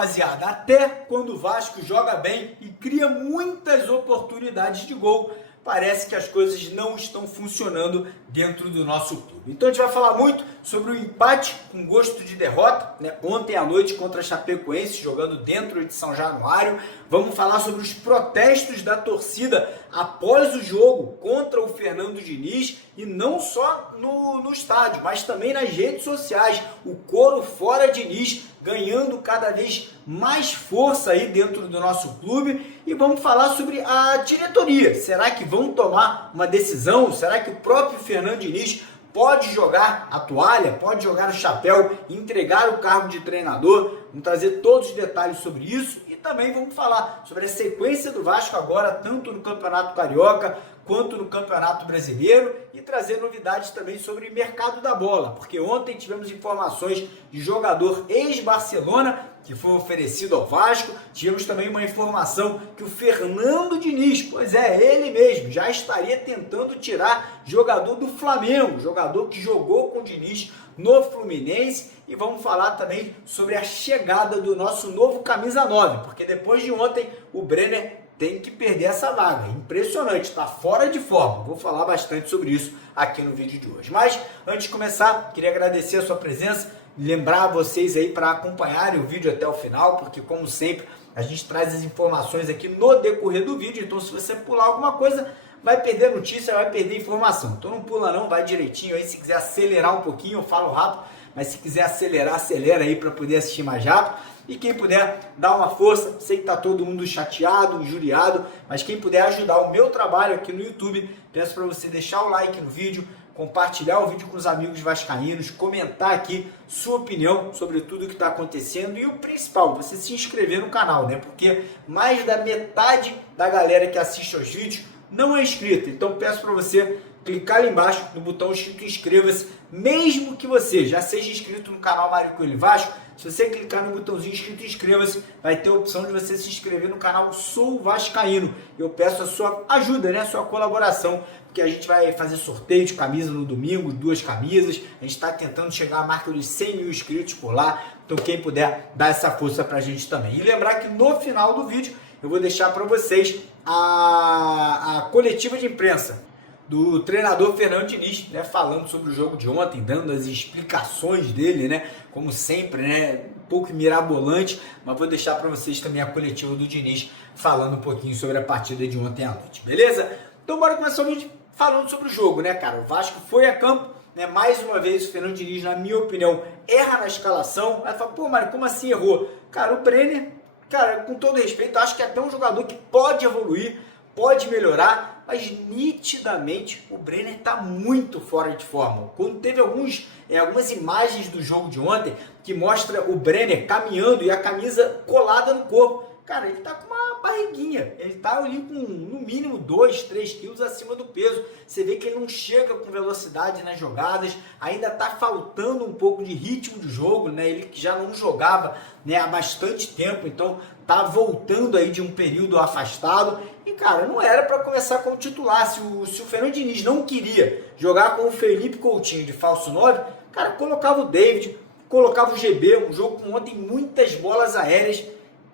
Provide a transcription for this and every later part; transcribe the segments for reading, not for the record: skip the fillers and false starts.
rapaziada, até quando o Vasco joga bem e cria muitas oportunidades de gol, parece que as coisas não estão funcionando dentro do nosso clube. Então a gente vai falar muito sobre o empate com gosto de derrota, né? Ontem à noite contra a Chapecoense, jogando dentro de São Januário. Vamos falar sobre os protestos da torcida após o jogo contra o Fernando Diniz, e não só no estádio, mas também nas redes sociais. O coro fora Diniz ganhando cada vez mais força aí dentro do nosso clube. E vamos falar sobre a diretoria. Será que vão tomar uma decisão? Será que o próprio Fernando Diniz pode jogar a toalha, pode jogar o chapéu e entregar o cargo de treinador? Vamos trazer todos os detalhes sobre isso e também vamos falar sobre a sequência do Vasco agora, tanto no Campeonato Carioca quanto no Campeonato Brasileiro, e trazer novidades também sobre o mercado da bola, porque ontem tivemos informações de jogador ex-Barcelona que foi oferecido ao Vasco. Tivemos também uma informação que o Fernando Diniz, pois é, ele mesmo, já estaria tentando tirar jogador do Flamengo, jogador que jogou com o Diniz no Fluminense. E vamos falar também sobre a chegada do nosso novo camisa 9, porque depois de ontem o Brenner tem que perder essa vaga. Impressionante, está fora de forma. Vou falar bastante sobre isso aqui no vídeo de hoje. Mas antes de começar, queria agradecer a sua presença, lembrar vocês aí para acompanharem o vídeo até o final, porque como sempre a gente traz as informações aqui no decorrer do vídeo. Então se você pular alguma coisa, vai perder notícia, vai perder informação. Então não pula não, vai direitinho aí. Se quiser acelerar um pouquinho, eu falo rápido, mas se quiser acelerar, acelera aí para poder assistir mais rápido. E quem puder dar uma força, sei que tá todo mundo chateado, injuriado, mas quem puder ajudar o meu trabalho aqui no YouTube, peço para você deixar o like no vídeo, compartilhar o vídeo com os amigos vascaínos, comentar aqui sua opinião sobre tudo que está acontecendo e o principal, você se inscrever no canal, né? Porque mais da metade da galera que assiste aos vídeos não é inscrita. Então peço para você clicar ali embaixo no botão escrito inscreva-se, mesmo que você já seja inscrito no canal Mário Coelho Vasco. Se você clicar no botãozinho escrito inscreva-se, vai ter a opção de você se inscrever no canal Sou Vascaíno. Eu peço a sua ajuda, né? A sua colaboração, porque a gente vai fazer sorteio de camisa no domingo, 2 camisas. A gente está tentando chegar à marca dos 100 mil inscritos por lá. Então quem puder dar essa força pra gente também. E lembrar que no final do vídeo eu vou deixar para vocês a coletiva de imprensa do treinador Fernando Diniz, né, falando sobre o jogo de ontem, dando as explicações dele, né, como sempre, né, um pouco mirabolante, mas vou deixar para vocês também a coletiva do Diniz falando um pouquinho sobre a partida de ontem à noite, beleza? Então bora começar o vídeo falando sobre o jogo, né, cara? O Vasco foi a campo, né, mais uma vez o Fernando Diniz, na minha opinião, erra na escalação. Aí fala, pô, Mário, como assim errou? Cara, o Brenner, cara, com todo respeito, acho que é até um jogador que pode evoluir, pode melhorar, mas nitidamente o Brenner está muito fora de forma. Quando teve algumas imagens do jogo de ontem que mostra o Brenner caminhando e a camisa colada no corpo, cara, ele tá com uma barriguinha, ele tá ali com no mínimo 2, 3 quilos acima do peso. Você vê que ele não chega com velocidade nas jogadas, ainda tá faltando um pouco de ritmo de jogo, né? Ele que já não jogava, né, há bastante tempo, então tá voltando aí de um período afastado. E cara, não era para começar como titular. Se o Fernando Diniz não queria jogar com o Felipe Coutinho de falso 9, cara, colocava o David, colocava o GB, um jogo com ontem muitas bolas aéreas.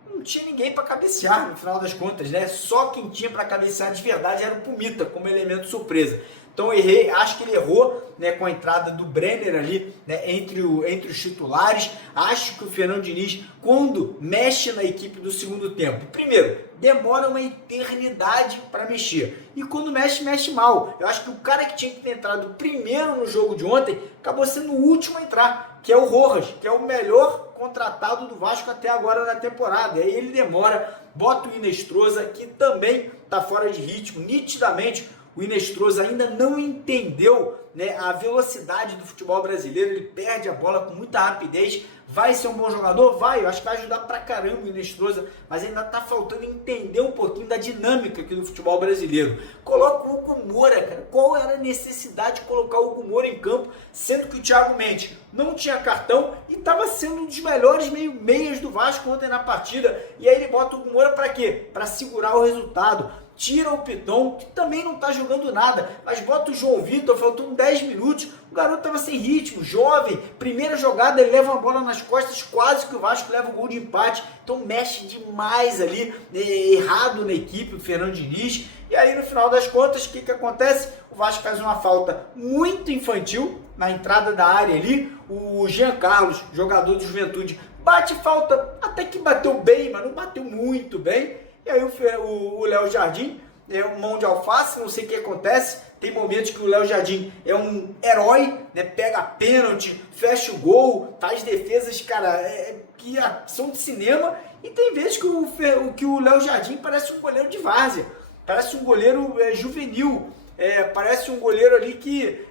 Não tinha ninguém para cabecear no final das contas, né? Só quem tinha para cabecear de verdade era o Pumita, como elemento surpresa. Então errei, acho que ele errou, né, com a entrada do Brenner ali, né, entre os titulares. Acho que o Fernando Diniz, quando mexe na equipe do segundo tempo, primeiro, demora uma eternidade para mexer. E quando mexe, mexe mal. Eu acho que o cara que tinha que ter entrado primeiro no jogo de ontem acabou sendo o último a entrar, que é o Rojas, que é o melhor contratado do Vasco até agora na temporada. E aí ele demora, bota o Inestrosa, que também está fora de ritmo, nitidamente. O Inestrosa ainda não entendeu, né, a velocidade do futebol brasileiro, ele perde a bola com muita rapidez. Vai ser um bom jogador? Vai, eu acho que vai ajudar pra caramba o Inestrosa, mas ainda tá faltando entender um pouquinho da dinâmica aqui do futebol brasileiro. Coloca o Hugo Moura, cara. Qual era a necessidade de colocar o Hugo Moura em campo, sendo que o Thiago Mendes não tinha cartão e estava sendo um dos melhores meias do Vasco ontem na partida? E aí ele bota o Hugo Moura pra quê? Pra segurar o resultado. tira o Piton, que também não está jogando nada, mas bota o João Vitor, faltam 10 minutos, o garoto estava sem ritmo, jovem, primeira jogada ele leva uma bola nas costas, quase que o Vasco leva o gol de empate, então mexe demais ali, errado na equipe, o Fernando Diniz, e aí no final das contas, o que acontece? O Vasco faz uma falta muito infantil na entrada da área ali, o Jean Carlos, jogador do Juventude, bate falta, até que bateu bem, mas não bateu muito bem, e aí o Léo Jardim é um mão de alface, não sei o que acontece, tem momentos que o Léo Jardim é um herói, né, pega pênalti, fecha o gol, faz defesas, cara, que são de cinema, e tem vezes que o Léo Jardim parece um goleiro de várzea, parece um goleiro juvenil, parece um goleiro ali que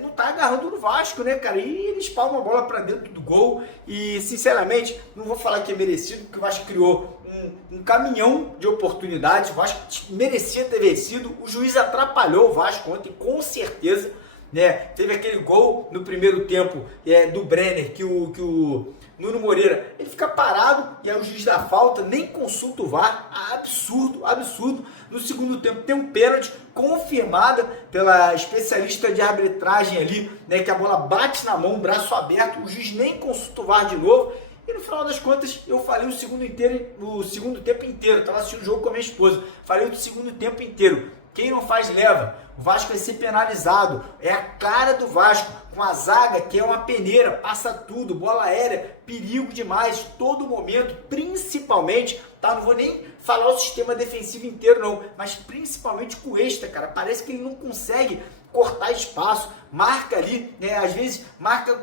não tá agarrando no Vasco, né, cara? E ele espalma a bola para dentro do gol. E, sinceramente, não vou falar que é merecido, porque o Vasco criou um caminhão de oportunidades. O Vasco merecia ter vencido. O juiz atrapalhou o Vasco ontem, com certeza. Né? Teve aquele gol no primeiro tempo do Brenner, que o Nuno Moreira, ele fica parado e aí o juiz dá falta, nem consulta o VAR, absurdo, absurdo. No segundo tempo tem um pênalti confirmada pela especialista de arbitragem ali, né, que a bola bate na mão, braço aberto, o juiz nem consulta o VAR de novo. E no final das contas, eu falei o segundo tempo inteiro, estava assistindo o jogo com a minha esposa, falei o segundo tempo inteiro. Quem não faz, leva. O Vasco vai ser penalizado. É a cara do Vasco, com a zaga que é uma peneira, passa tudo, bola aérea, perigo demais, todo momento, principalmente, tá? Não vou nem falar o sistema defensivo inteiro não, mas principalmente com o Cuesta, cara. Parece que ele não consegue cortar espaço, marca ali, né? Às vezes marca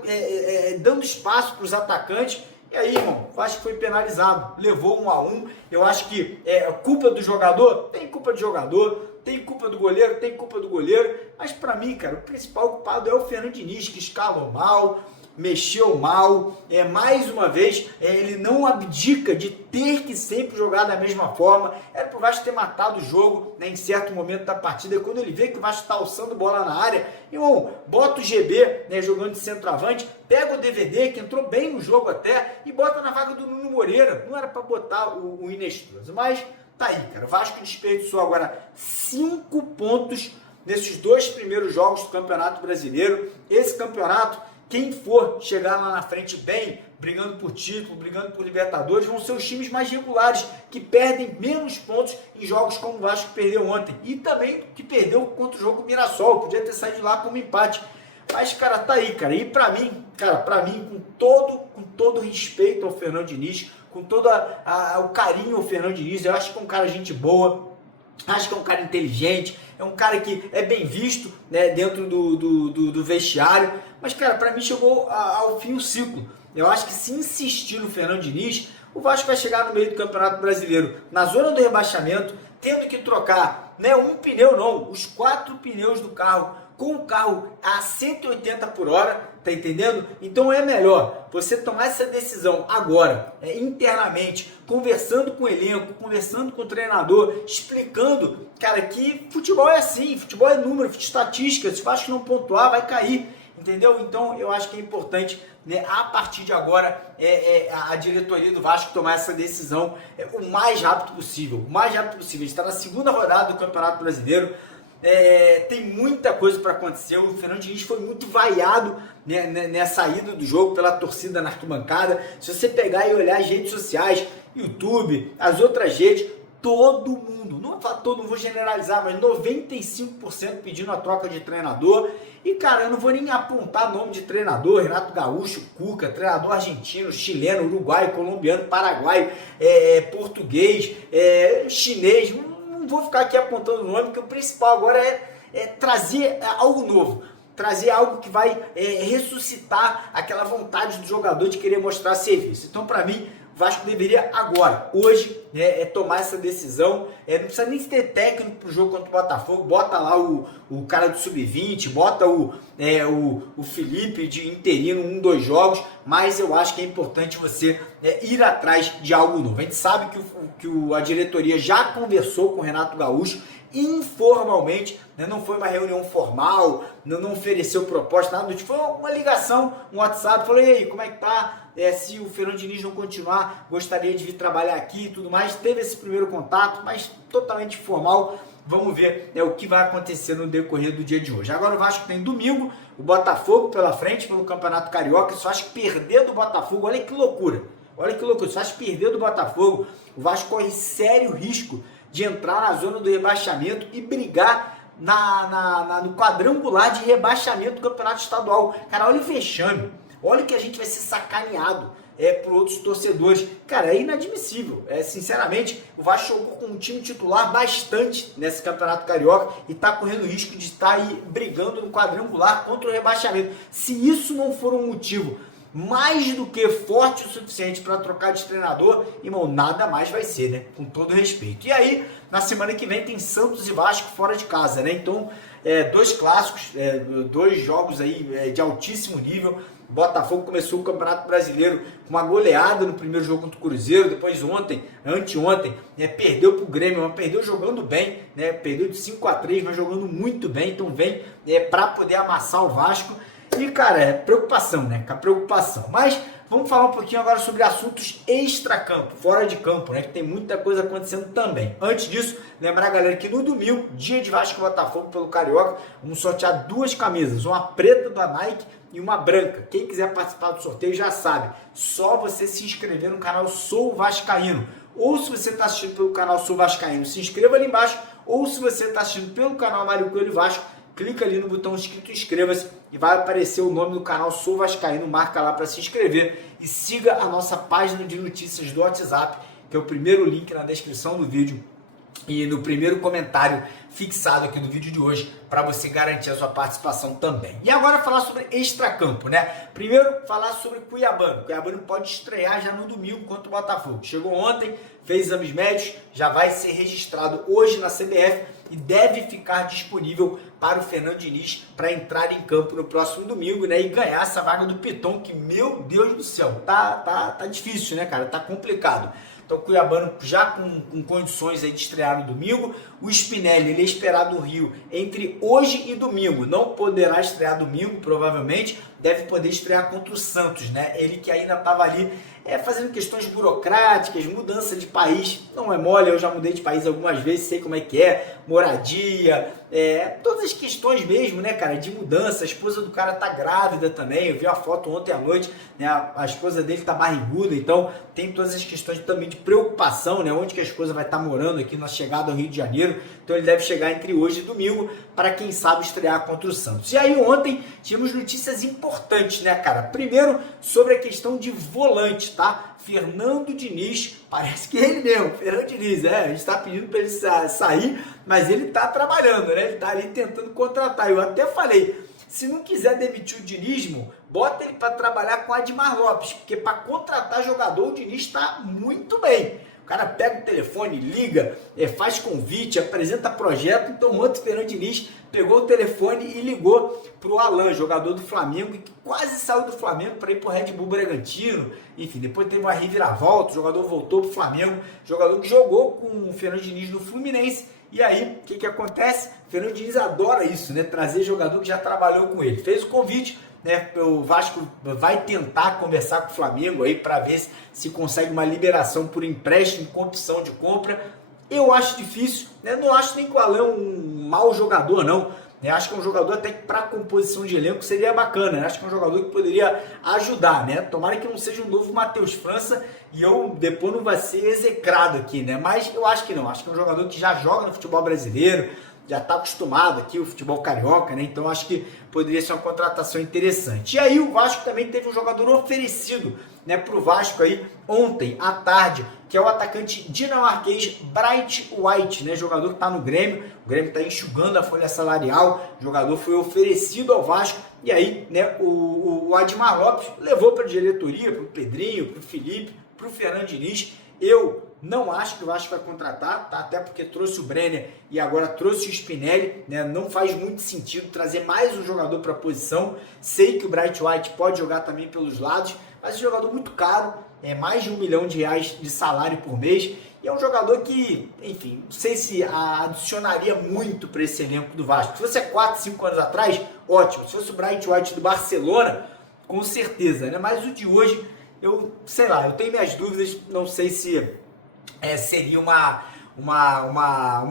dando espaço para os atacantes. E aí, irmão, o Vasco foi penalizado, levou 1-1. Eu acho que culpa do jogador? Tem culpa de jogador. Tem culpa do goleiro? Tem culpa do goleiro. Mas pra mim, cara, o principal culpado é o Fernando Diniz, que escalou mal, mexeu mal. Mais uma vez, ele não abdica de ter que sempre jogar da mesma forma. Era pro Vasco ter matado o jogo, né, em certo momento da partida. Quando ele vê que o Vasco tá alçando bola na área, irmão, bota o GB, né, jogando de centroavante, pega o DVD, que entrou bem no jogo até, e bota na vaga do Nuno Moreira. Não era pra botar o Inestroso, mas tá aí, cara. O Vasco desperdiçou agora 5 pontos nesses 2 primeiros jogos do Campeonato Brasileiro. Esse campeonato, quem for chegar lá na frente bem, brigando por título, brigando por Libertadores, vão ser os times mais regulares, que perdem menos pontos em jogos como o Vasco que perdeu ontem. E também que perdeu contra o jogo do Mirassol. Podia ter saído de lá como empate. Mas, cara, tá aí, cara. E pra mim, com todo respeito ao Fernando Diniz, com todo o carinho ao Fernando Diniz, eu acho que é um cara gente boa, acho que é um cara inteligente, é um cara que é bem visto, né, dentro do vestiário, mas, cara, pra mim chegou ao fim o ciclo. Eu acho que se insistir no Fernando Diniz, o Vasco vai chegar no meio do Campeonato Brasileiro, na zona do rebaixamento, tendo que trocar, né, um pneu não, os 4 pneus do carro, com o carro a 180 por hora, tá entendendo? Então é melhor você tomar essa decisão agora, internamente, conversando com o elenco, conversando com o treinador, explicando, cara, que futebol é assim, futebol é número, estatística, se o Vasco não pontuar, vai cair, entendeu? Então eu acho que é importante, né, a partir de agora, a diretoria do Vasco tomar essa decisão o mais rápido possível, o mais rápido possível. A gente está na segunda rodada do Campeonato Brasileiro. Tem muita coisa para acontecer. O Fernando Diniz foi muito vaiado, né, nessa saída do jogo pela torcida na arquibancada. Se você pegar e olhar as redes sociais, YouTube, as outras redes, todo mundo, não vou generalizar, mas 95% pedindo a troca de treinador. E, cara, eu não vou nem apontar nome de treinador: Renato Gaúcho, Cuca, treinador argentino, chileno, uruguaio, colombiano, paraguaio, português, chinês. Não vou ficar aqui apontando o nome, porque o principal agora é trazer algo novo, trazer algo que vai ressuscitar aquela vontade do jogador de querer mostrar serviço. Então, para mim, o Vasco deveria agora, hoje, tomar essa decisão. Não precisa nem ter técnico para o jogo contra o Botafogo. Bota lá o cara do Sub-20, bota o Felipe de interino, 1, 2 jogos, mas eu acho que é importante você ir atrás de algo novo. A gente sabe que a diretoria já conversou com o Renato Gaúcho informalmente, né? Não foi uma reunião formal, não ofereceu proposta, nada do tipo, foi uma ligação, um WhatsApp, falou, e aí, como é que tá? Se o Fernando Diniz não continuar, gostaria de vir trabalhar aqui e tudo mais. Teve esse primeiro contato, mas totalmente informal. Vamos ver o que vai acontecer no decorrer do dia de hoje. Agora o Vasco tem domingo, o Botafogo pela frente, pelo Campeonato Carioca. Se o Vasco perder do Botafogo, olha que loucura. Olha que loucura, se o Vasco perder do Botafogo, o Vasco corre sério risco de entrar na zona do rebaixamento e brigar no quadrangular de rebaixamento do Campeonato Estadual. Cara, olha o vexame. Olha que a gente vai ser sacaneado por outros torcedores. Cara, é inadmissível. Sinceramente, o Vasco jogou com um time titular bastante nesse Campeonato Carioca e está correndo risco de estar aí brigando no quadrangular contra o rebaixamento. Se isso não for um motivo mais do que forte o suficiente para trocar de treinador, irmão, nada mais vai ser, né? Com todo respeito. E aí, na semana que vem tem Santos e Vasco fora de casa, né? Então, dois clássicos, dois jogos aí de altíssimo nível. O Botafogo começou o Campeonato Brasileiro com uma goleada no primeiro jogo contra o Cruzeiro, depois anteontem, perdeu para o Grêmio, mas perdeu jogando bem, né? Perdeu de 5-3, mas jogando muito bem, então vem para poder amassar o Vasco. E, cara, preocupação, né? Preocupação. Mas vamos falar um pouquinho agora sobre assuntos extra-campo, fora de campo, né? Que tem muita coisa acontecendo também. Antes disso, lembrar, galera, que no domingo, dia de Vasco e Botafogo pelo Carioca, vamos sortear duas camisas, uma preta da Nike e uma branca. Quem quiser participar do sorteio já sabe. Só você se inscrever no canal Sou Vascaíno. Ou se você está assistindo pelo canal Sou Vascaíno, se inscreva ali embaixo. Ou se você está assistindo pelo canal Mário Coelho Vasco, clica ali no botão escrito inscreva-se e vai aparecer o nome do canal Sou Vascaíno, marca lá para se inscrever e siga a nossa página de notícias do WhatsApp, que é o primeiro link na descrição do vídeo e no primeiro comentário fixado aqui no vídeo de hoje, para você garantir a sua participação também. E agora falar sobre extracampo, né? Primeiro falar sobre Cuiabano. O Cuiabano pode estrear já no domingo contra o Botafogo. Chegou ontem, fez exames médicos, já vai ser registrado hoje na CBF e deve ficar disponível para o Fernando Diniz para entrar em campo no próximo domingo, né? E ganhar essa vaga do Piton, que, meu Deus do céu, tá difícil, né, cara? Tá complicado. Então o Cuiabano já com condições aí de estrear no domingo. O Spinelli, ele é esperado no Rio entre hoje e domingo. Não poderá estrear domingo, provavelmente. Deve poder estrear contra o Santos, né? Ele que ainda estava ali fazendo questões burocráticas, mudança de país. Não é mole, eu já mudei de país algumas vezes, sei como é que é. Moradia, todas as questões mesmo, né, cara, de mudança. A esposa do cara tá grávida também. Eu vi a foto ontem à noite, né? A esposa dele tá barriguda, então tem todas as questões também de preocupação, né? Onde que a esposa vai estar morando aqui na chegada ao Rio de Janeiro. Então ele deve chegar entre hoje e domingo para quem sabe estrear contra o Santos. E aí ontem tivemos notícias importantes, né, cara? Primeiro, sobre a questão de volante, tá? Fernando Diniz, parece que é ele mesmo, Fernando Diniz, a gente está pedindo para ele sair, mas ele está trabalhando, né? Ele está ali tentando contratar. Eu até falei, se não quiser demitir o Dinismo, bota ele para trabalhar com o Admar Lopes, porque para contratar jogador o Diniz está muito bem. O cara pega o telefone, liga, faz convite, apresenta projeto. Então ontem o Fernando Diniz pegou o telefone e ligou para o Alan, jogador do Flamengo, que quase saiu do Flamengo para ir para o Red Bull Bragantino. Enfim, depois teve uma reviravolta, o jogador voltou para o Flamengo, jogador que jogou com o Fernando Diniz no Fluminense. E aí, o que acontece? O Fernando Diniz adora isso, né? Trazer jogador que já trabalhou com ele. Fez o convite, né? O Vasco vai tentar conversar com o Flamengo aí para ver se consegue uma liberação por empréstimo com opção de compra. Eu acho difícil, né? Não acho nem que o Alan é um mau jogador, não. Acho que é um jogador até que para composição de elenco seria bacana, né? Acho que é um jogador que poderia ajudar, né? Tomara que não seja um novo Matheus França e eu depois não vai ser execrado aqui, né? Mas eu acho que não, acho que é um jogador que já joga no futebol brasileiro, já está acostumado aqui, o futebol carioca, né? Então acho que poderia ser uma contratação interessante. E aí o Vasco também teve um jogador oferecido, né, para o Vasco aí ontem à tarde, que é o atacante dinamarquês Bright White, né? Jogador que está no Grêmio, o Grêmio está enxugando a folha salarial, o jogador foi oferecido ao Vasco, e aí, né, o Admar Lopes levou para a diretoria, para o Pedrinho, para o Felipe, para o Fernando Diniz. Eu não acho que o Vasco vai contratar, tá? Até porque trouxe o Brenner e agora trouxe o Spinelli, né? Não faz muito sentido trazer mais um jogador para a posição. Sei que o Bright White pode jogar também pelos lados, mas é um jogador muito caro, mais de R$ 1 milhão de salário por mês. E é um jogador que, enfim, não sei se adicionaria muito para esse elenco do Vasco. Se fosse 4, 5 anos atrás, ótimo. Se fosse o Bright White do Barcelona, com certeza, né? Mas o de hoje, eu sei lá, eu tenho minhas dúvidas, não sei se seria uma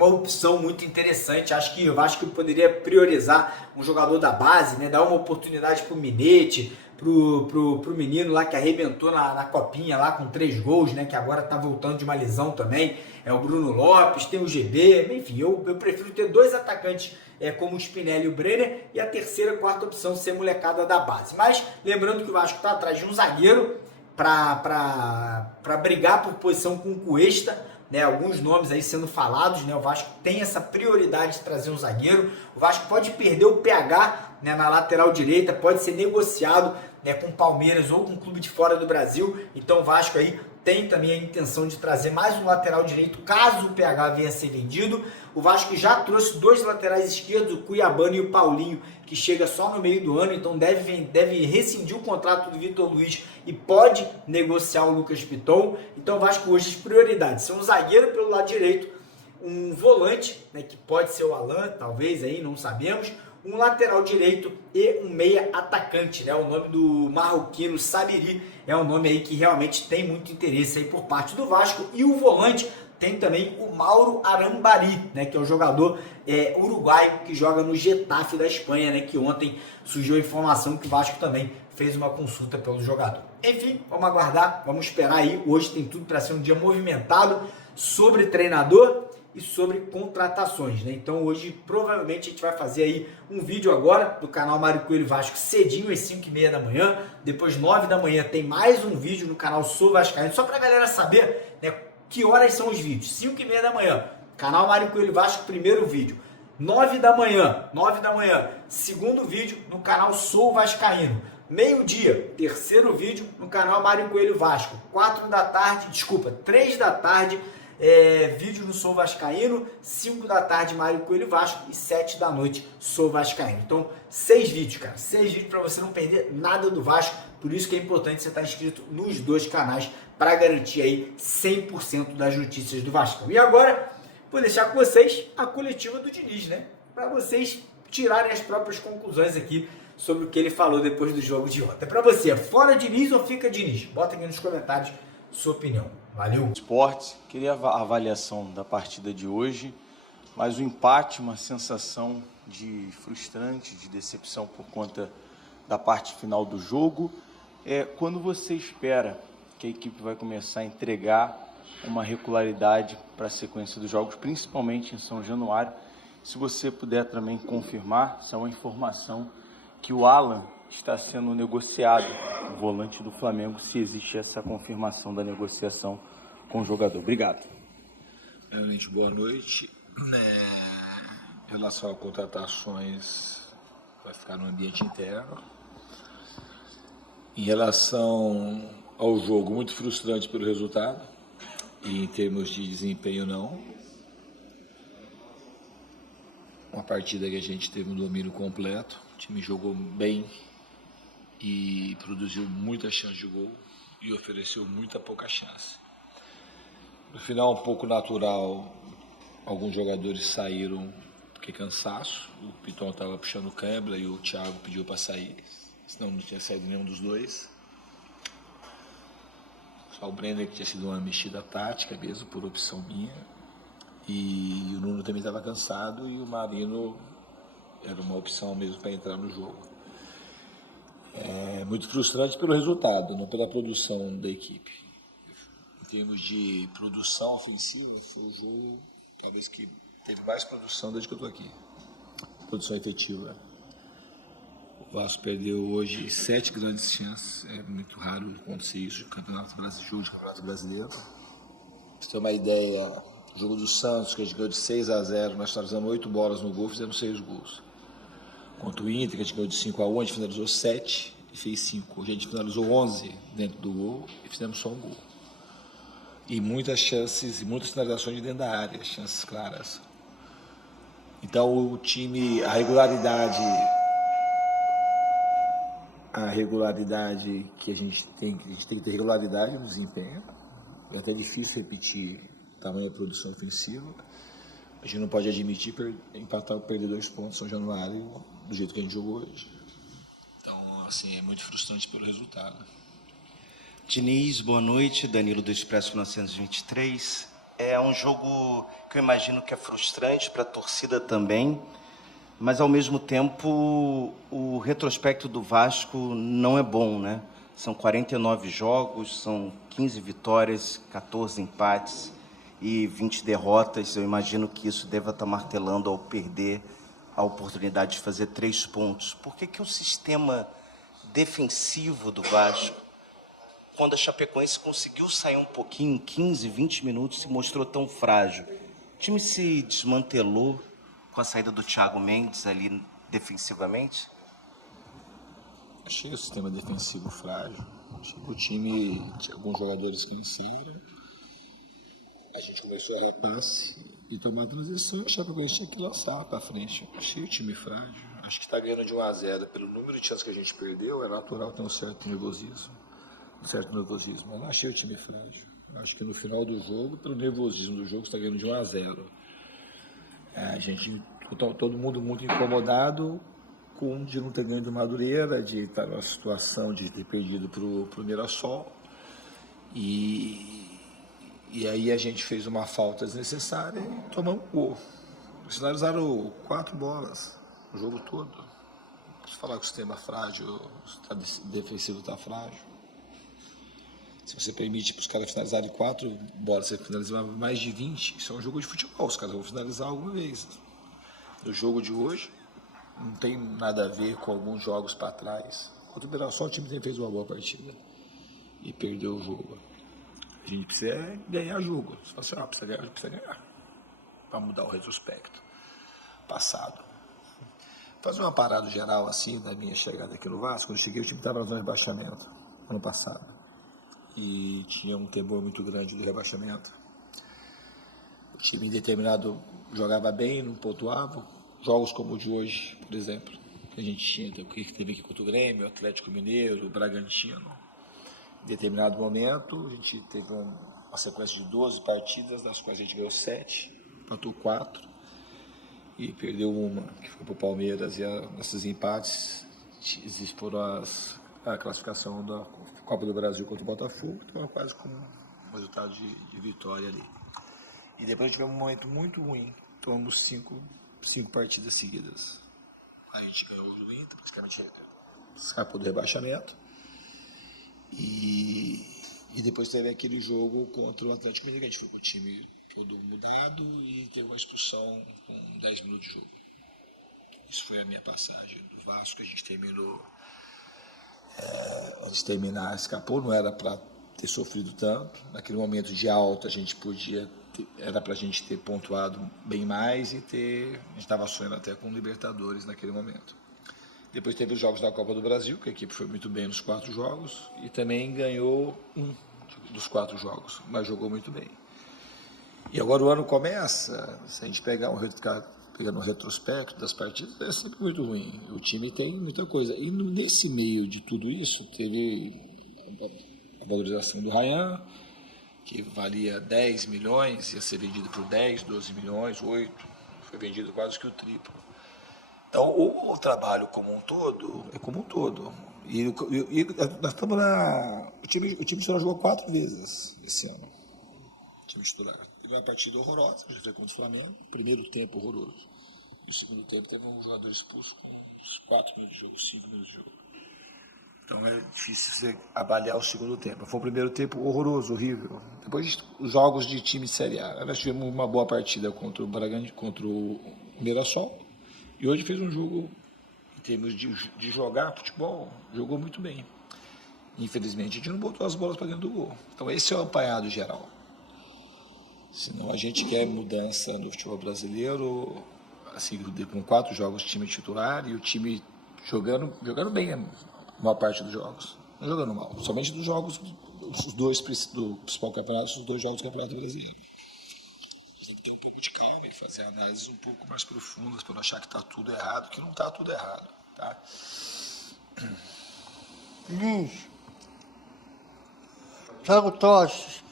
opção muito interessante. Acho que o Vasco poderia priorizar um jogador da base, né? Dar uma oportunidade pro Minete, pro menino lá que arrebentou na copinha lá com 3 gols, né? Que agora tá voltando de uma lesão também. É o Bruno Lopes, tem o GB, enfim, eu prefiro ter 2 atacantes como o Spinelli e o Brenner, e a terceira, quarta opção ser molecada da base. Mas lembrando que o Vasco tá atrás de um zagueiro para brigar por posição com o Cuesta, né? Alguns nomes aí sendo falados, né? O Vasco tem essa prioridade de trazer um zagueiro. O Vasco pode perder o PH, né, na lateral direita, pode ser negociado, né, com o Palmeiras ou com um clube de fora do Brasil. Então o Vasco aí tem também a intenção de trazer mais um lateral direito caso o PH venha a ser vendido. O Vasco já trouxe 2 laterais esquerdos, o Cuiabano e o Paulinho, que chega só no meio do ano, então deve rescindir o contrato do Vitor Luiz e pode negociar o Lucas Piton. Então o Vasco hoje as prioridades são um zagueiro pelo lado direito, um volante, né, que pode ser o Alan, talvez aí, não sabemos, um lateral direito e um meia atacante, né? O nome do marroquino Sabiri é um nome aí que realmente tem muito interesse aí por parte do Vasco. E o volante tem também o Mauro Arambari, né? Que é um jogador uruguaio que joga no Getafe da Espanha, né? Que ontem surgiu a informação que o Vasco também fez uma consulta pelo jogador. Enfim, vamos aguardar, vamos esperar aí. Hoje tem tudo para ser um dia movimentado sobre treinador e sobre contratações, né? Então hoje provavelmente a gente vai fazer aí um vídeo agora do canal Mário Coelho Vasco cedinho às 5h30 da manhã, depois 9 da manhã tem mais um vídeo no canal Sou Vascaíno, só pra galera saber, né, que horas são os vídeos. 5h30 da manhã, canal Mário Coelho Vasco, primeiro vídeo. 9 da manhã, segundo vídeo no canal Sou Vascaíno. Meio-dia, terceiro vídeo no canal Mário Coelho Vasco. 3 da tarde, vídeo no Sou Vascaíno. 5 da tarde, Mário Coelho Vasco. E 7 da noite, Sou Vascaíno. Então, 6 vídeos, cara. 6 vídeos para você não perder nada do Vasco. Por isso que é importante você estar inscrito nos 2 canais para garantir aí 100% das notícias do Vasco. E agora, vou deixar com vocês a coletiva do Diniz, né? Para vocês tirarem as próprias conclusões aqui sobre o que ele falou depois do jogo de ontem. Para você, fora Diniz ou fica Diniz? Bota aqui nos comentários sua opinião. Valeu! Esporte, queria a avaliação da partida de hoje, mas o empate, uma sensação de frustrante, de decepção por conta da parte final do jogo. Quando você espera que a equipe vai começar a entregar uma regularidade para a sequência dos jogos, principalmente em São Januário, se você puder também confirmar se é uma informação que o Alan está sendo negociado, o volante do Flamengo, se existe essa confirmação da negociação com o jogador. Obrigado. Realmente, boa noite. Em relação a contratações, vai ficar no ambiente interno. Em relação ao jogo, muito frustrante pelo resultado, e em termos de desempenho, não. Uma partida que a gente teve um domínio completo, o time jogou bem e produziu muita chance de gol e ofereceu muita pouca chance. No final, um pouco natural, alguns jogadores saíram porque cansaço, o Piton estava puxando câimbra e o Thiago pediu para sair, senão não tinha saído nenhum dos dois. Só o Brenner que tinha sido uma mexida tática mesmo, por opção minha. E o Nuno também estava cansado e o Marino era uma opção mesmo para entrar no jogo. Muito frustrante pelo resultado, não pela produção da equipe. Em termos de produção ofensiva, foi o jogo talvez que teve mais produção desde que eu estou aqui. Produção efetiva. O Vasco perdeu hoje 7 grandes chances, é muito raro acontecer isso no Campeonato Brasileiro. Pra você ter uma ideia, o jogo do Santos, que a gente ganhou de 6-0, nós finalizamos 8 bolas no gol, fizemos 6 gols. Contra o Inter, que a gente ganhou de 5-1, a gente finalizou 7 e fez 5. Hoje a gente finalizou 11 dentro do gol e fizemos só um gol. E muitas chances, e muitas finalizações de dentro da área, chances claras. Então o time, a regularidade a regularidade que a gente tem que ter regularidade no desempenho. É até difícil repetir tamanho da produção ofensiva. A gente não pode admitir empatar ou perder 2 pontos em São Januário do jeito que a gente jogou hoje. Então, assim, é muito frustrante pelo resultado. Diniz, boa noite. Danilo do Expresso 1923. É um jogo que eu imagino que é frustrante para a torcida também, mas ao mesmo tempo o retrospecto do Vasco não é bom, né? São 49 jogos, são 15 vitórias, 14 empates e 20 derrotas. Eu imagino que isso deva estar martelando ao perder a oportunidade de fazer 3 pontos. Por que o sistema defensivo do Vasco, quando a Chapecoense conseguiu sair um pouquinho, em 15, 20 minutos, se mostrou tão frágil? O time se desmantelou com a saída do Thiago Mendes ali defensivamente? Achei o sistema defensivo frágil. Achei que o time tinha alguns jogadores que venceram. A gente começou a repasse e tomar a transição. A Chapecoense tinha que lançar para frente. Achei o time frágil. Acho que está ganhando de 1-0. Pelo número de chances que a gente perdeu, é natural ter um certo nervosismo. Mas não achei o time frágil. Acho que no final do jogo, pelo nervosismo do jogo, está ganhando de 1-0. A gente, todo mundo muito incomodado de não ter ganho do Madureira, de estar numa situação de ter perdido para o Mirassol. E aí a gente fez uma falta desnecessária e tomamos um gol. Eles finalizaram 4 bolas o jogo todo. Se falar que o sistema frágil, o defensivo está frágil. Se você permite para os caras finalizarem 4 bolas, você finalizar mais de 20, isso é um jogo de futebol, os caras vão finalizar alguma vez. No jogo de hoje, não tem nada a ver com alguns jogos para trás. Contra o Mirassol, o time fez uma boa partida e perdeu o jogo. A gente precisa ganhar jogo. Você fala assim, precisa ganhar. Para mudar o retrospecto passado. Fazer uma parada geral assim, na minha chegada aqui no Vasco, quando eu cheguei o time estava na zona de rebaixamento, ano passado. E tinha um temor muito grande do rebaixamento. O time determinado jogava bem, não pontuava. Jogos como o de hoje, por exemplo, que a gente tinha, que teve aqui contra o Grêmio, Atlético Mineiro, Bragantino. Em determinado momento, a gente teve uma sequência de 12 partidas, das quais a gente ganhou 7, empatou 4 e perdeu uma, que foi para o Palmeiras. E nesses empates exporou a classificação da Copa do Brasil contra o Botafogo, então quase com um resultado de vitória ali. E depois tivemos um momento muito ruim, tomamos 5 partidas seguidas. A gente ganhou do Inter, praticamente escapou do rebaixamento. E depois teve aquele jogo contra o Atlético Mineiro, que a gente foi com o time todo mudado e teve uma expulsão com 10 minutos de jogo. Isso foi a minha passagem do Vasco, a gente terminou. Antes de terminar, escapou, não era para ter sofrido tanto. Naquele momento de alta, a gente era para a gente ter pontuado bem mais e a gente estava sonhando até com Libertadores naquele momento. Depois teve os jogos da Copa do Brasil, que a equipe foi muito bem nos 4 jogos e também ganhou um dos 4 jogos, mas jogou muito bem. E agora o ano começa, se a gente pegar pegando um retrospecto das partidas, é sempre muito ruim. O time tem muita coisa. E nesse meio de tudo isso, teve a valorização do Ryan, que valia 10 milhões, ia ser vendido por 10, 12 milhões, 8, foi vendido quase que o triplo. Então, o trabalho como um todo é como um todo. E nós estamos o time titular jogou 4 vezes esse ano. O time titular. Teve uma partida horrorosa, já foi contra o Flamengo. Primeiro tempo horroroso. No segundo tempo teve um jogador expulso com uns 4 minutos de jogo, 5 minutos de jogo. Então é difícil você avaliar o segundo tempo. Foi um primeiro tempo horroroso, horrível. Depois os jogos de time de Série A. Nós tivemos uma boa partida contra o Mirassol. E hoje fez um jogo, em termos de jogar futebol, jogou muito bem. Infelizmente, a gente não botou as bolas para dentro do gol. Então, esse é o apanhado geral. Senão, a gente quer mudança no futebol brasileiro, assim, com 4 jogos de time titular e o time jogando bem a maior parte dos jogos. Não jogando mal. Somente dos jogos, os 2 do principal campeonato, os 2 jogos do Campeonato Brasileiro. Tem que ter um pouco de calma e fazer análises um pouco mais profundas para não achar que está tudo errado, que não está tudo errado, tá? Diniz, Thiago Tostes.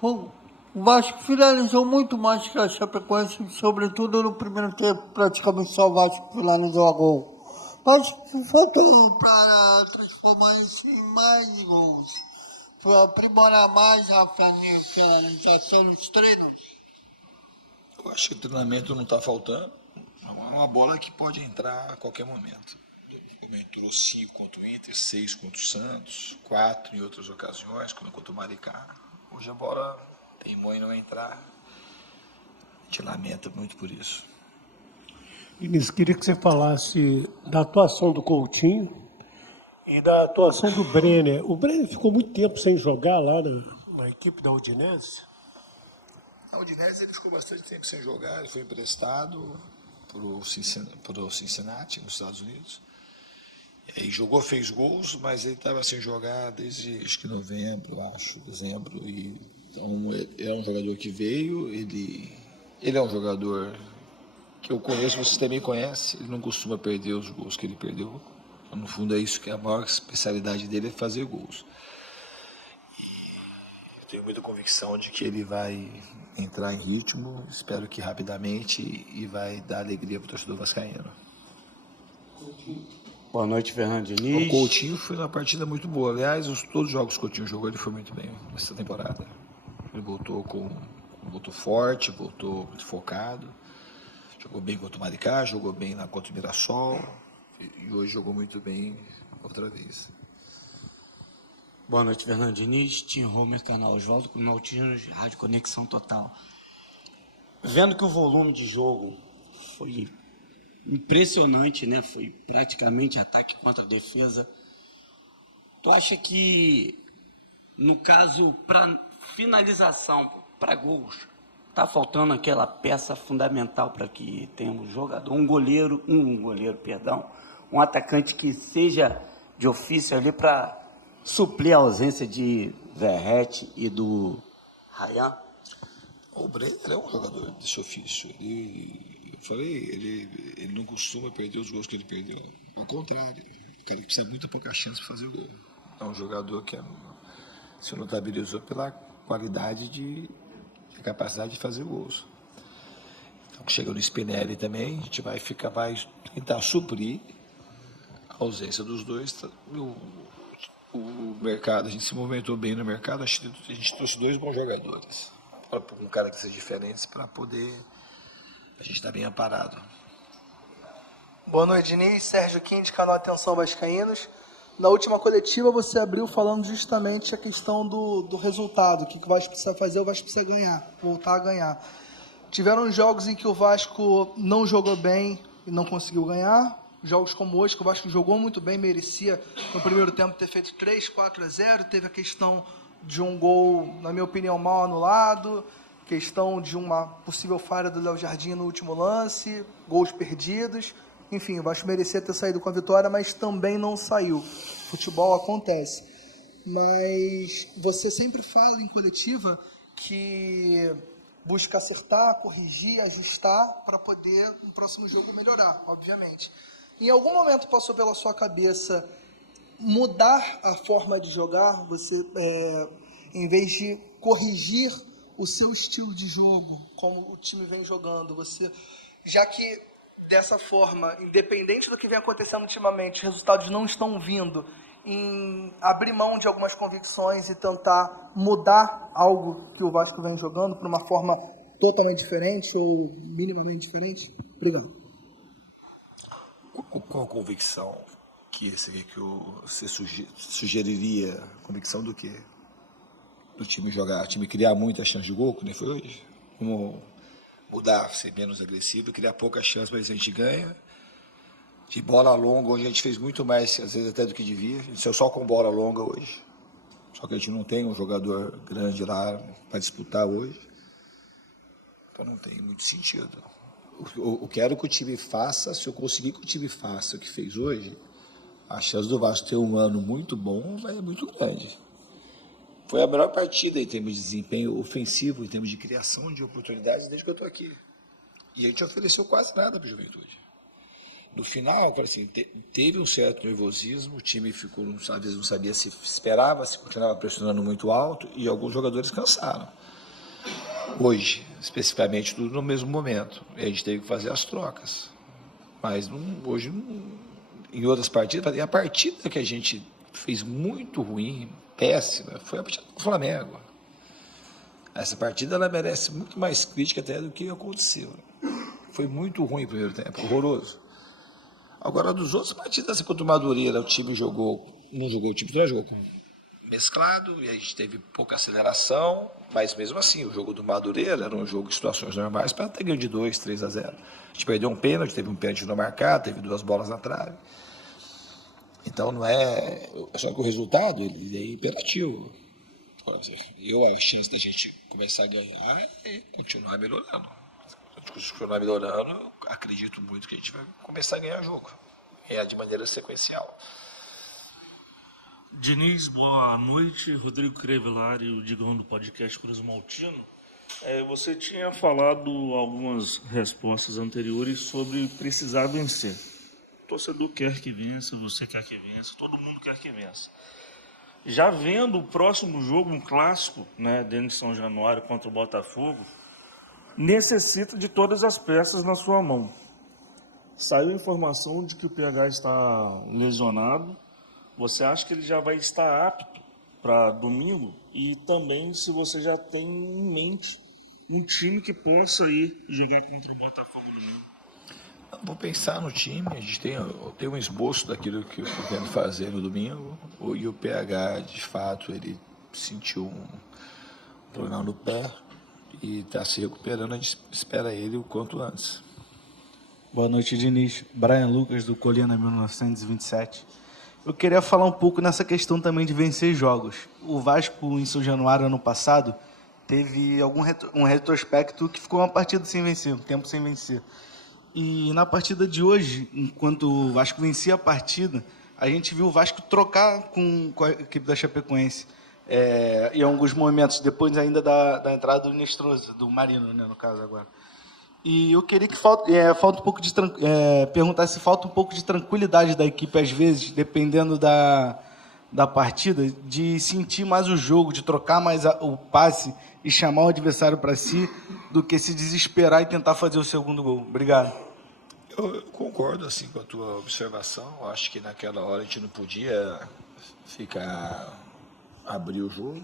O Vasco finalizou muito mais que a Chapecoense, sobretudo no primeiro tempo, praticamente só o Vasco finalizou a gol. Mas faltou para transformar isso em mais gols, para aprimorar mais, Rafa, a finalização nos treinos. Eu acho que o treinamento não está faltando. É uma bola que pode entrar a qualquer momento. Como entrou 5 contra o Inter, 6 contra o Santos, 4 em outras ocasiões, como contra o Maricá. Hoje a bola teimou em não entrar. A gente lamenta muito por isso. Diniz, queria que você falasse da atuação do Coutinho e da atuação do Brenner. O Brenner ficou muito tempo sem jogar lá na equipe da Udinese. Na Udinese ele ficou bastante tempo sem jogar, ele foi emprestado para o Cincinnati, nos Estados Unidos. E jogou, fez gols, mas ele estava sem jogar desde acho que novembro, dezembro. Então é um jogador que veio, ele é um jogador que eu conheço, você também conhece, ele não costuma perder os gols que ele perdeu. Então, no fundo é isso que é a maior especialidade dele, é fazer gols. E eu tenho muita convicção de que ele vai entrar em ritmo, espero que rapidamente, e vai dar alegria para o torcedor vascaíno. Boa noite, Fernando Diniz. O Coutinho foi uma partida muito boa. Aliás, todos os jogos que o Coutinho jogou, ele foi muito bem nessa temporada. Ele voltou forte, voltou muito focado. Jogou bem contra o Maricá, jogou bem lá contra o Mirassol. E hoje jogou muito bem outra vez. Boa noite, Fernando Diniz. Tim Homer, canal Oswaldo, com Nautilus, Rádio Conexão Total. Vendo que o volume de jogo foi impressionante, né? Foi praticamente ataque contra defesa. Tu acha que, no caso, para finalização, para gols, tá faltando aquela peça fundamental para que tenhamos jogador, um goleiro, um atacante que seja de ofício ali para suprir a ausência de Verratti e do Ryan? O Brenner é um jogador desse ofício. Ele não costuma perder os gols que ele perdeu. Ao contrário, o cara que precisa muito pouca chance para fazer o gol. É um jogador que se notabilizou pela qualidade de capacidade de fazer gols. Então, chega no Spinelli também, a gente vai tentar suprir a ausência dos dois. O mercado, a gente se movimentou bem no mercado, a gente trouxe 2 bons jogadores. Um cara que seja diferente para poder a gente estar bem amparado. Boa noite, Diniz. Sérgio Quinte, canal Atenção Vascaínos. Na última coletiva você abriu falando justamente a questão do resultado, o que o Vasco precisa fazer, o Vasco precisa ganhar, voltar a ganhar. Tiveram jogos em que o Vasco não jogou bem e não conseguiu ganhar, jogos como hoje, que o Vasco jogou muito bem, merecia no primeiro tempo ter feito 3-4-0, teve a questão de um gol, na minha opinião, mal anulado, questão de uma possível falha do Léo Jardim no último lance, gols perdidos. Enfim, o Vasco merecia ter saído com a vitória, mas também não saiu. Futebol acontece. Mas você sempre fala em coletiva que busca acertar, corrigir, ajustar para poder no próximo jogo melhorar, obviamente. Em algum momento passou pela sua cabeça mudar a forma de jogar? Você, em vez de corrigir o seu estilo de jogo, como o time vem jogando, você, já que dessa forma, independente do que vem acontecendo ultimamente, os resultados não estão vindo, em abrir mão de algumas convicções e tentar mudar algo que o Vasco vem jogando para uma forma totalmente diferente ou minimamente diferente? Obrigado. Qual a convicção que você sugeriria? Convicção do quê? Do time jogar, o time criar muita chance de gol, como foi hoje? Como mudar, ser menos agressivo, criar pouca chance, mas a gente ganha. De bola longa, hoje a gente fez muito mais, às vezes até do que devia. A gente saiu só com bola longa hoje. Só que a gente não tem um jogador grande lá para disputar hoje. Então não tem muito sentido. Eu quero que o time faça, se eu conseguir que o time faça o que fez hoje, a chance do Vasco ter um ano muito bom é muito grande. Foi a melhor partida em termos de desempenho ofensivo, em termos de criação de oportunidades desde que eu estou aqui. E a gente ofereceu quase nada para a Juventude. No final, eu falei assim, teve um certo nervosismo, o time ficou, às vezes não sabia se esperava, se continuava pressionando muito alto, e alguns jogadores cansaram. Hoje, especificamente, tudo no mesmo momento. A gente teve que fazer as trocas. Mas hoje, em outras partidas, a partida que a gente fez muito ruim, péssima, foi a partida do Flamengo. Essa partida ela merece muito mais crítica até do que aconteceu. Foi muito ruim o primeiro tempo, horroroso. Agora, dos outros partidas, assim, contra o Madureira, o time não jogou o time todo, jogou com mesclado, e a gente teve pouca aceleração, mas mesmo assim, o jogo do Madureira era um jogo de situações normais para ter ganho de 2-3-0. A gente perdeu um pênalti, teve um pênalti não marcado, teve 2 bolas na trave. Então não é. Só que o resultado ele é imperativo. A chance de a gente começar a ganhar é continuar melhorando. Se continuar melhorando, eu acredito muito que a gente vai começar a ganhar jogo. É de maneira sequencial. Diniz, boa noite. Rodrigo Crevilari, o Digão do podcast Cruz Maltino. Você tinha falado algumas respostas anteriores sobre precisar vencer. O torcedor quer que vença, você quer que vença, todo mundo quer que vença. Já vendo o próximo jogo, um clássico, né, dentro de São Januário contra o Botafogo, necessita de todas as peças na sua mão. Saiu a informação de que o PH está lesionado. Você acha que ele já vai estar apto para domingo? E também se você já tem em mente um time que possa ir jogar contra o Botafogo domingo? Vou pensar no time, a gente tem um esboço daquilo que eu pretendo fazer no domingo, e o PH, de fato, ele sentiu um problema no pé e está se recuperando, a gente espera ele o quanto antes. Boa noite, Diniz. Brian Lucas, do Colina 1927. Eu queria falar um pouco nessa questão também de vencer jogos. O Vasco, em São Januário, ano passado, teve um retrospecto que ficou uma partida sem vencer, um tempo sem vencer. E na partida de hoje, enquanto o Vasco vencia a partida, a gente viu o Vasco trocar com a equipe da Chapecoense. Em alguns momentos, depois ainda da entrada do Nestrosa, do Marino, né, no caso agora. E eu queria que falta um pouco de perguntar se falta um pouco de tranquilidade da equipe, às vezes, dependendo da partida, de sentir mais o jogo, de trocar mais o passe e chamar o adversário para si, do que se desesperar e tentar fazer o segundo gol. Obrigado. Eu concordo assim, com a tua observação. Eu acho que naquela hora a gente não podia abrir o jogo,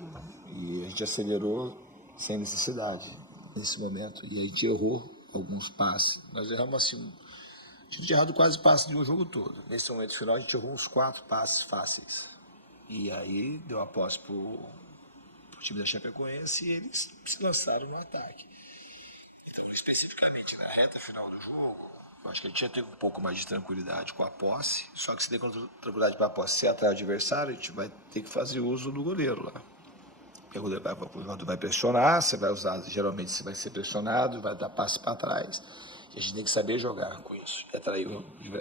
e a gente acelerou sem necessidade nesse momento. E a gente errou alguns passes. Nós erramos assim, a gente tinha errado quase passes de um jogo todo. Nesse momento final a gente errou uns 4 passes fáceis. E aí deu a posse pro time da Chapecoense e eles se lançaram no ataque. Então, especificamente na reta final do jogo, eu acho que a gente já teve um pouco mais de tranquilidade com a posse, só que se der tranquilidade para a posse ser atrás do adversário, a gente vai ter que fazer uso do goleiro lá. O goleiro vai pressionar, você vai usar, geralmente você vai ser pressionado, vai dar passe para trás. E a gente tem que saber jogar com isso. E atrair,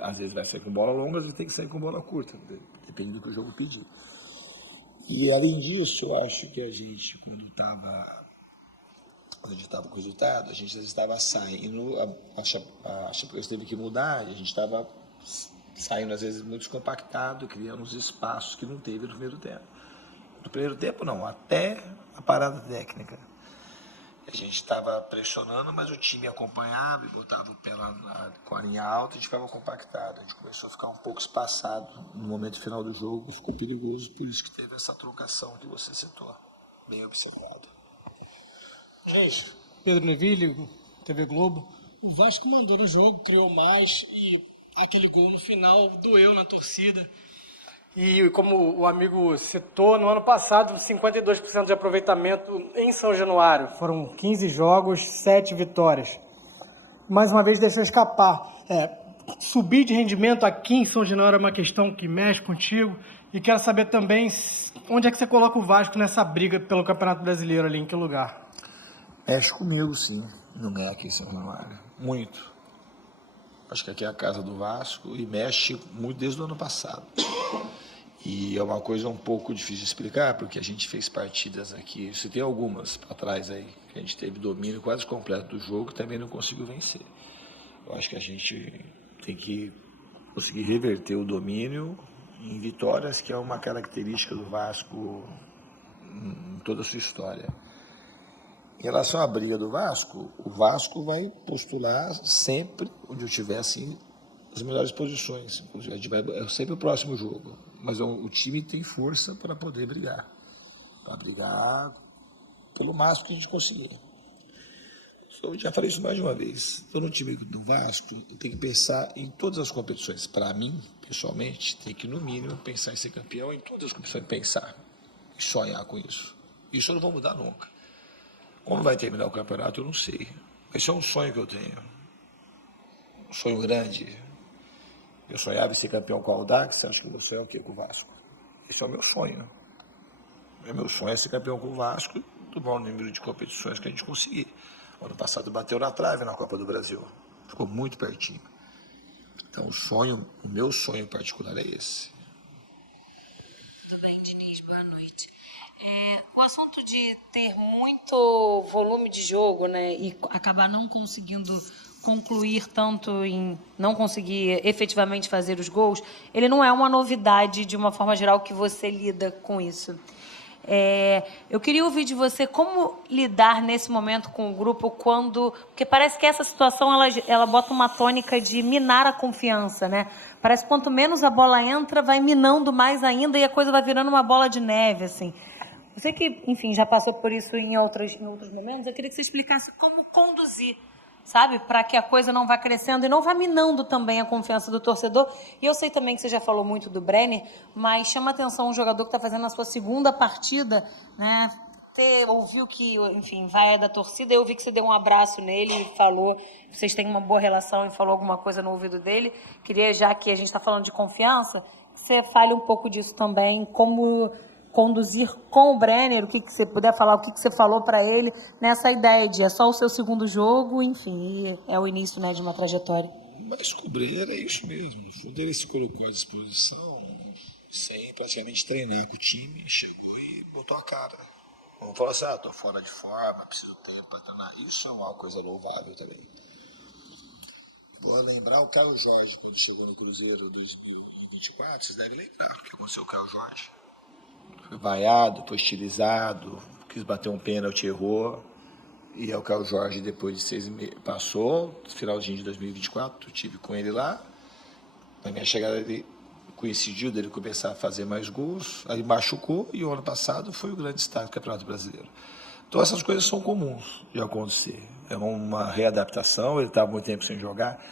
às vezes vai sair com bola longa, às vezes tem que sair com bola curta, dependendo do que o jogo pedir. E além disso, eu acho que a gente, quando a gente estava com o resultado, a gente estava saindo, a Chapecoense teve que mudar, e a gente estava saindo às vezes muito descompactado, criando uns espaços que não teve no primeiro tempo. No primeiro tempo não, até a parada técnica. A gente estava pressionando, mas o time acompanhava e botava o pé com a linha alta, a gente ficava compactado. A gente começou a ficar um pouco espaçado no momento final do jogo, ficou perigoso, por isso que teve essa trocação que você citou. Bem observado. Gente, Pedro Neville, TV Globo. O Vasco mandou no jogo, criou mais e aquele gol no final doeu na torcida. E como o amigo citou, no ano passado, 52% de aproveitamento em São Januário. Foram 15 jogos, 7 vitórias. Mais uma vez deixou escapar. Subir de rendimento aqui em São Januário é uma questão que mexe contigo. E quero saber também onde é que você coloca o Vasco nessa briga pelo Campeonato Brasileiro ali, em que lugar? Mexe comigo, sim. Não é aqui em São Januário. Muito. Acho que aqui é a casa do Vasco e mexe muito desde o ano passado. E é uma coisa um pouco difícil de explicar, porque a gente fez partidas aqui, você tem algumas para trás aí, que a gente teve domínio quase completo do jogo e também não conseguiu vencer. Eu acho que a gente tem que conseguir reverter o domínio em vitórias, que é uma característica do Vasco em toda a sua história. Em relação à briga do Vasco, o Vasco vai postular sempre onde eu tivesse as melhores posições. É sempre o próximo jogo, mas o time tem força para poder brigar, pelo máximo que a gente conseguir. Eu já falei isso mais de uma vez. Estou no time do Vasco, eu tenho que pensar em todas as competições. Para mim, pessoalmente, tem que, no mínimo, pensar em ser campeão em todas as competições, pensar e sonhar com isso. Isso eu não vou mudar nunca. Como vai terminar o campeonato, eu não sei. Esse é um sonho que eu tenho. Um sonho grande. Eu sonhava em ser campeão com o Audax, você acha que eu vou sonhar o quê com o Vasco? Esse é o meu sonho. Meu sonho é ser campeão com o Vasco do bom número de competições que a gente conseguir. Ano passado bateu na trave na Copa do Brasil. Ficou muito pertinho. Então o meu sonho particular é esse. Tudo bem, Diniz? Boa noite. O assunto de ter muito volume de jogo, né, e acabar não conseguindo concluir tanto em não conseguir efetivamente fazer os gols, ele não é uma novidade de uma forma geral que você lida com isso. Eu queria ouvir de você como lidar nesse momento com o grupo porque parece que essa situação ela bota uma tônica de minar a confiança, né? Parece que quanto menos a bola entra, vai minando mais ainda e a coisa vai virando uma bola de neve, assim. Você que, enfim, já passou por isso em outros momentos, eu queria que você explicasse como conduzir, sabe? Para que a coisa não vá crescendo e não vá minando também a confiança do torcedor. E eu sei também que você já falou muito do Brenner, mas chama atenção um jogador que está fazendo a sua segunda partida, né? Você ouviu que, enfim, vai da torcida, eu ouvi que você deu um abraço nele e falou, vocês têm uma boa relação e falou alguma coisa no ouvido dele. Queria, já que a gente está falando de confiança, que você fale um pouco disso também, como conduzir com o Brenner, o que você puder falar, o que você falou para ele nessa ideia de é só o seu segundo jogo, enfim, é o início, né, de uma trajetória. Mas com o Brenner é isso mesmo. Quando ele se colocou à disposição, sem praticamente treinar com o time, chegou e botou a cara. Vamos falar assim, estou fora de forma, preciso tempo para treinar. Isso é uma coisa louvável também. Vou lembrar o Caio Jorge, que chegou no Cruzeiro em 2024, vocês devem lembrar o que aconteceu com o Caio Jorge. Foi vaiado, foi estilizado, quis bater um pênalti, errou. E é o Caio Jorge, depois de 6 meses, passou, finalzinho de 2024, eu estive com ele lá. Na minha chegada, ele coincidiu dele começar a fazer mais gols, aí machucou e o ano passado foi o grande destaque do Campeonato Brasileiro. Então essas coisas são comuns de acontecer. É uma readaptação, ele estava muito tempo sem jogar.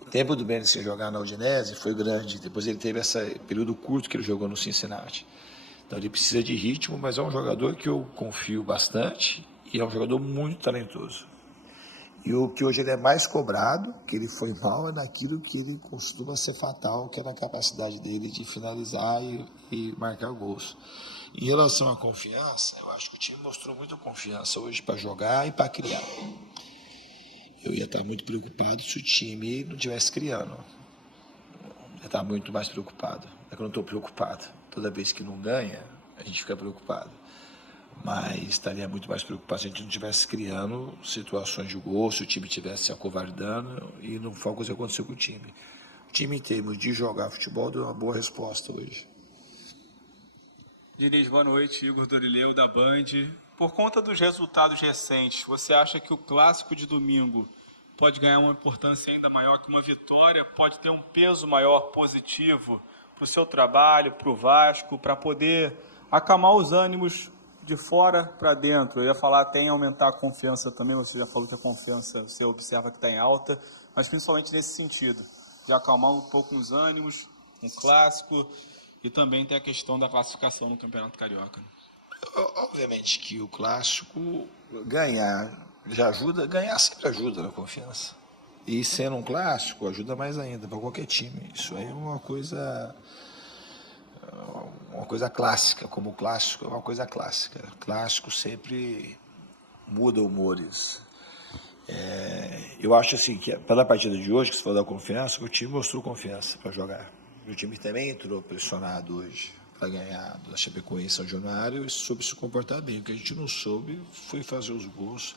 O tempo do Brenner sem jogar na Udinese foi grande, depois ele teve esse período curto que ele jogou no Cincinnati. Então ele precisa de ritmo, mas é um jogador que eu confio bastante e é um jogador muito talentoso. E o que hoje ele é mais cobrado, que ele foi mal, é naquilo que ele costuma ser fatal, que é na capacidade dele de finalizar e marcar gols. Em relação à confiança, eu acho que o time mostrou muita confiança hoje para jogar e para criar. Eu ia estar muito preocupado se o time não estivesse criando. Eu ia estar muito mais preocupado. É que eu não estou preocupado. Toda vez que não ganha, a gente fica preocupado. Mas estaria muito mais preocupado se a gente não estivesse criando situações de gol, se o time estivesse se acovardando, e não foi uma coisa que aconteceu com o time. O time, em termos de jogar futebol, deu uma boa resposta hoje. Diniz, boa noite. Igor Dorileu, da Band. Por conta dos resultados recentes, você acha que o clássico de domingo pode ganhar uma importância ainda maior que uma vitória? Pode ter um peso maior positivo para o seu trabalho, para o Vasco, para poder acalmar os ânimos de fora para dentro? Eu ia falar até em aumentar a confiança também, você já falou que a confiança você observa que está em alta, mas principalmente nesse sentido, de acalmar um pouco os ânimos, um clássico, e também tem a questão da classificação no Campeonato Carioca. Obviamente que o clássico ganhar já ajuda, ganhar sempre ajuda na confiança. E sendo um clássico, ajuda mais ainda para qualquer time. Isso aí é uma coisa clássica, como o clássico é uma coisa clássica. Clássico sempre muda humores. Eu acho assim que pela partida de hoje, que você falou da confiança, o time mostrou confiança para jogar. O time também entrou pressionado hoje para ganhar da Chapecoense São Januário e soube se comportar bem. O que a gente não soube foi fazer os gols,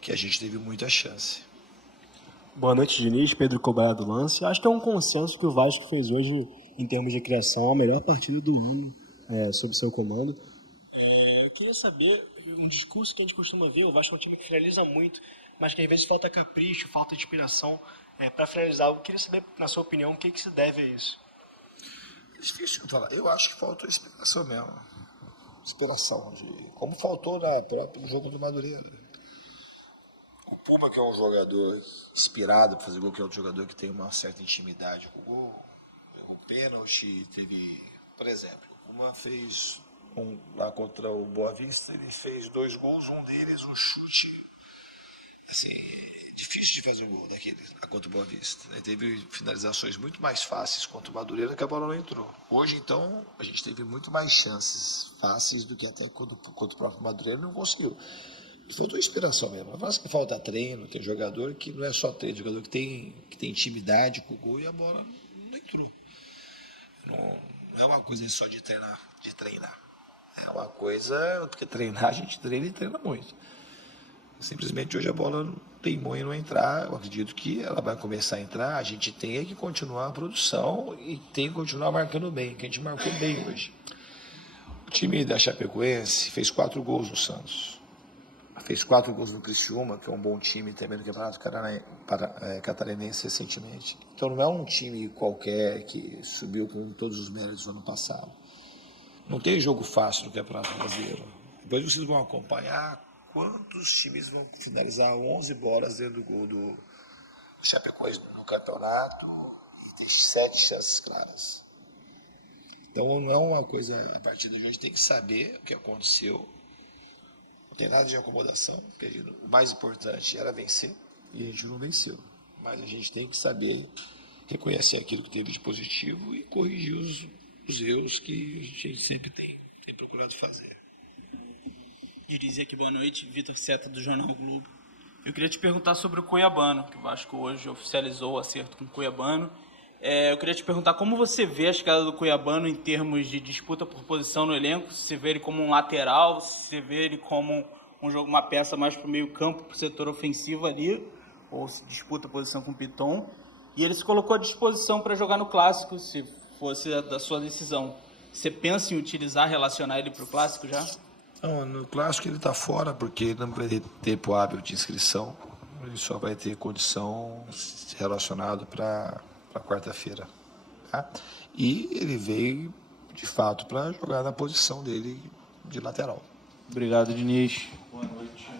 que a gente teve muita chance. Boa noite, Diniz. Pedro Cobalha do Lance. Acho que é um consenso que o Vasco fez hoje, em termos de criação, a melhor partida do ano sob seu comando. Eu queria saber, um discurso que a gente costuma ver, o Vasco é um time que finaliza muito, mas que às vezes falta capricho, falta inspiração para finalizar. Eu queria saber, na sua opinião, o que se deve a isso? É difícil falar. Eu acho que faltou inspiração mesmo. Inspiração, como faltou no jogo do Madureira. O Puma, que é um jogador inspirado para fazer gol, que é outro jogador que tem uma certa intimidade com o gol. O pênalti teve, por exemplo, o Puma fez lá contra o Boa Vista, ele fez 2 gols, um deles um chute. Assim, difícil de fazer um gol daquele lá contra o Boa Vista. Ele teve finalizações muito mais fáceis contra o Madureira, que a bola não entrou. Hoje, então, a gente teve muito mais chances fáceis do que até contra o próprio Madureira não conseguiu. Faltou inspiração mesmo. Eu acho que falta treino, tem jogador que não é só treino, jogador que tem intimidade com o gol e a bola não entrou. Não é uma coisa só de treinar. É uma coisa, porque treinar a gente treina e treina muito. Simplesmente hoje a bola teimou em não entrar. Eu acredito que ela vai começar a entrar. A gente tem que continuar a produção e tem que continuar marcando bem, que a gente marcou bem hoje. O time da Chapecoense fez 4 gols no Santos. Fez 4 gols no Criciúma, que é um bom time também no Campeonato Catarinense recentemente. Então não é um time qualquer que subiu com todos os méritos do ano passado. Não tem jogo fácil no Campeonato Brasileiro. Depois vocês vão acompanhar quantos times vão finalizar 11 bolas dentro do gol do Chapecoense no campeonato. Tem 7 chances claras. Então não é uma coisa, a partir da gente tem que saber o que aconteceu. Não tem nada de acomodação, porque o mais importante era vencer e a gente não venceu. Mas a gente tem que saber reconhecer aquilo que teve de positivo e corrigir os erros que a gente sempre tem procurado fazer. Diriz aqui, boa noite, Vitor Seta do Jornal Globo. Eu queria te perguntar sobre o Cuiabano, que o Vasco hoje oficializou o acerto com o Cuiabano. Eu queria te perguntar como você vê a chegada do Cuiabano em termos de disputa por posição no elenco, se você vê ele como um lateral, se você vê ele como uma peça mais para o meio campo, para o setor ofensivo ali, ou se disputa a posição com o Piton. E ele se colocou à disposição para jogar no Clássico, se fosse da sua decisão. Você pensa em utilizar, relacionar ele para o Clássico já? Não, no Clássico ele está fora, porque ele não vai ter tempo hábil de inscrição. Ele só vai ter condição relacionada para quarta-feira. Tá? E ele veio, de fato, para jogar na posição dele de lateral. Obrigado, Diniz. Boa noite.